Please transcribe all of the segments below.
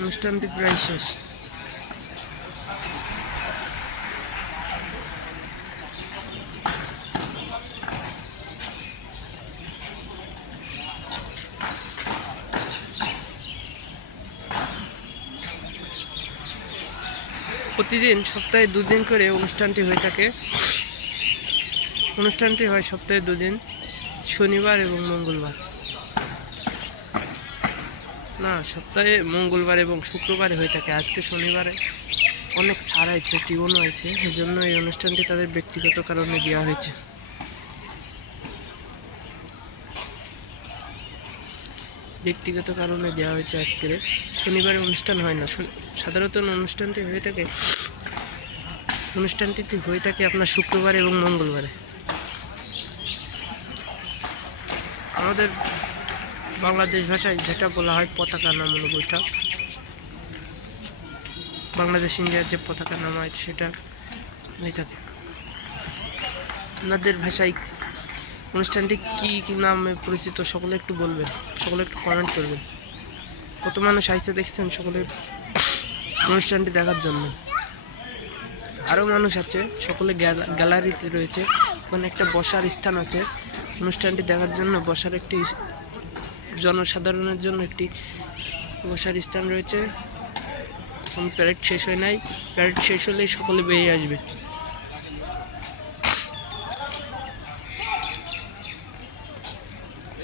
অনুষ্ঠানটি প্রায় শেষ। প্রতিদিন, সপ্তাহে দুদিন করে অনুষ্ঠানটি হয়ে থাকে। অনুষ্ঠানটি হয় সপ্তাহে দুদিন, শনিবার এবং মঙ্গলবার। না, সপ্তাহে মঙ্গলবার এবং শুক্রবারে হয়ে থাকে। আজকে শনিবারে অনেক ছাড় আছে টিউনও আছে এই জন্য এই অনুষ্ঠানটি তাদের ব্যক্তিগত কারণে দেওয়া হয়েছে। ব্যক্তিগত কারণে দেওয়া হয়েছে আজকের। শনিবারে অনুষ্ঠান হয় না। সাধারণত অনুষ্ঠানটি হয়ে থাকে অনুষ্ঠানটিতে হয়ে থাকে আপনার শুক্রবার এবং মঙ্গলবারে। আমাদের বাংলাদেশ ভাষায় যেটা বলা হয় পতাকা নামানো বৈঠক। বাংলাদেশ, ইন্ডিয়ার যে পতাকা নামা হয় সেটা হয়ে থাকে। আপনাদের ভাষায় অনুষ্ঠানটি কি কি নামে পরিচিত সকলে একটু বলবেন, সকলে একটু কমেন্ট করবেন। কত মানুষ আইসে দেখছেন সকলে অনুষ্ঠানটি দেখার জন্য। আরও মানুষ আছে, সকলে গ্যালা- গ্যালারিতে রয়েছে, ওখানে একটা বসার স্থান আছে। অনুষ্ঠানটি দেখার জন্য বসার একটি জনসাধারণের জন্য একটি বসার স্থান রয়েছে। এখন প্যারেড শেষ হয় নাই, প্যারেড শেষ হলেই সকলে বেরিয়ে আসবে।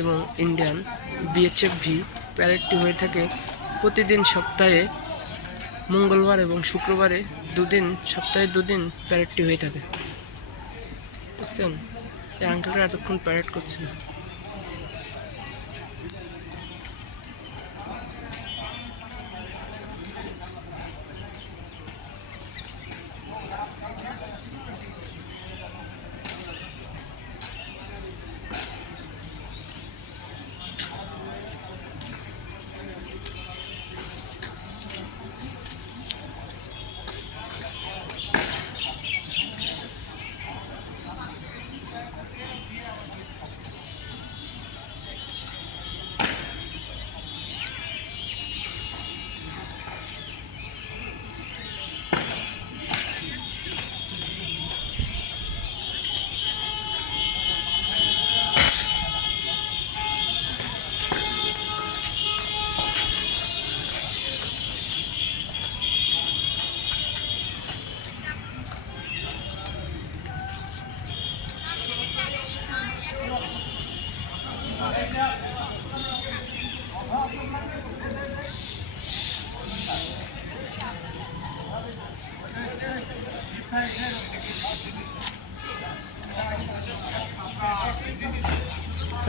এবং ইন্ডিয়ান বিএচএফভি প্যারেডটি হয়ে থাকে প্রতিদিন সপ্তাহে মঙ্গলবার এবং শুক্রবারে দুদিন, সপ্তাহে দুদিন প্যারেডটি হয়ে থাকে। বুঝছেন? এই আঙ্কেলরা এতক্ষণ প্যারেড করছিল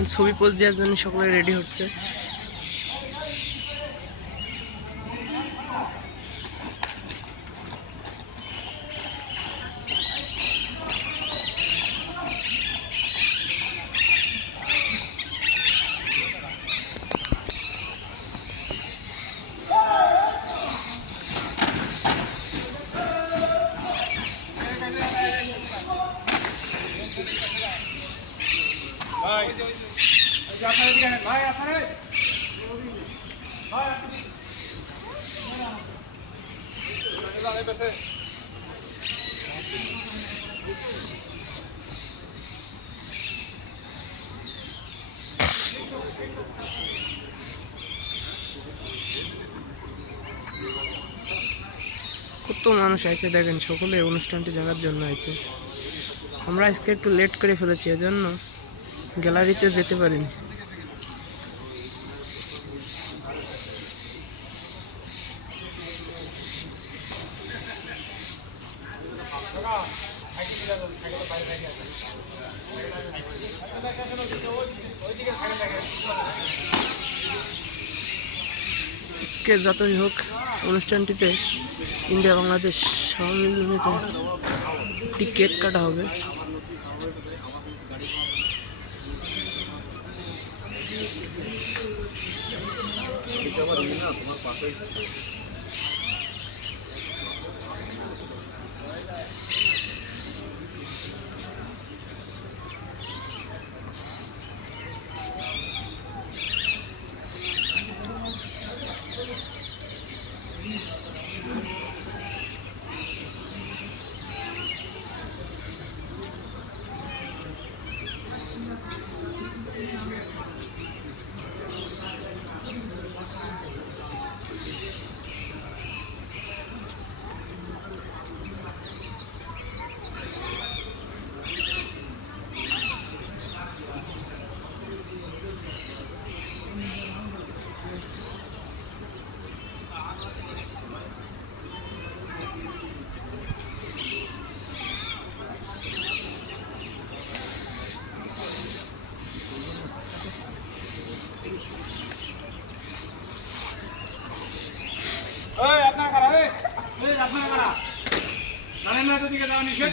এখন ছবি পোস্ট দেওয়ার জন্য সকলে রেডি হচ্ছে। কত মানুষ আছে দেখেন, সকলে অনুষ্ঠানটি দেখার জন্য আছে। আমরা আজকে একটু লেট করে ফেলেছি, এজন্য গ্যালারিতে যেতে পারেন। আজকে যতই হোক অনুষ্ঠানটিতে ইন্ডিয়া বাংলাদেশ সম্মিলনীতে একটি কেক কাটা হবে। ওই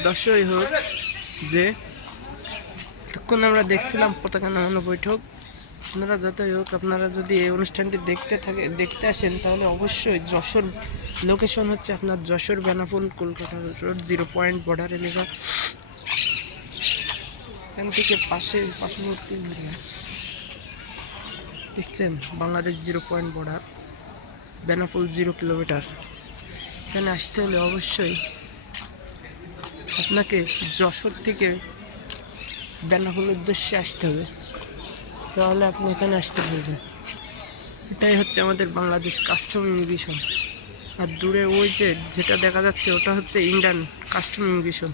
দর্শকই হোক, যে তখন আমরা দেখছিলাম পতাকা নামানো বৈঠক, আপনারা যতই হোক, আপনারা যদি এই অনুষ্ঠানটি দেখতে থাকে, দেখতে আসেন, তাহলে অবশ্যই যশোর লোকেশন হচ্ছে আপনার Jessore Benapole, Kolkata road zero point border এলাকা। এখান থেকে পাশে, পার্শ্ববর্তী দেখছেন, Bangladesh zero point border Benapole zero kilometre. এখানে আসতে হলে অবশ্যই আপনাকে যশোর থেকে বেনাপুল উদ্দেশ্যে আসতে হবে। তাহলে আপনি এখানে আসতে পারবেন। এটাই হচ্ছে আমাদের বাংলাদেশ কাস্টম ইমিগ্রেশন আর দূরে ওই যে যেটা দেখা যাচ্ছে ওটা হচ্ছে ইন্ডিয়ান কাস্টম ইমিগ্রেশন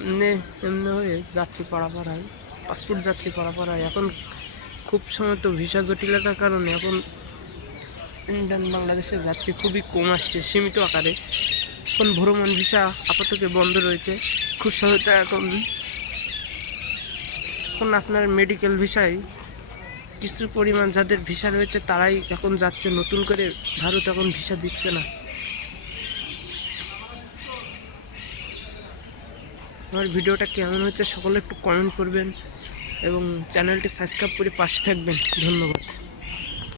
এমনি এমনি হয়ে যাত্রী পারাপার হয় পাসপোর্ট যাত্রী পারাপার হয়। এখন খুব সময় তো ভিসা জটিলতার কারণে এখন ইন্ডিয়ান বাংলাদেশের যাত্রী খুবই কম আসছে সীমিত আকারে। এখন ভ্রমণ ভিসা আপাতত বন্ধ রয়েছে, খুব সহায়তা এখন। এখন আপনার মেডিকেল ভিসায় কিছু পরিমাণ যাদের ভিসা রয়েছে তারাই এখন যাচ্ছে, নতুন করে ভারত এখন ভিসা দিচ্ছে না। আমার ভিডিওটা কেমন হচ্ছে সকলে একটু কমেন্ট করবেন। এবং চ্যানেলটি সাবস্ক্রাইব করে পাশে থাকবেন। ধন্যবাদ।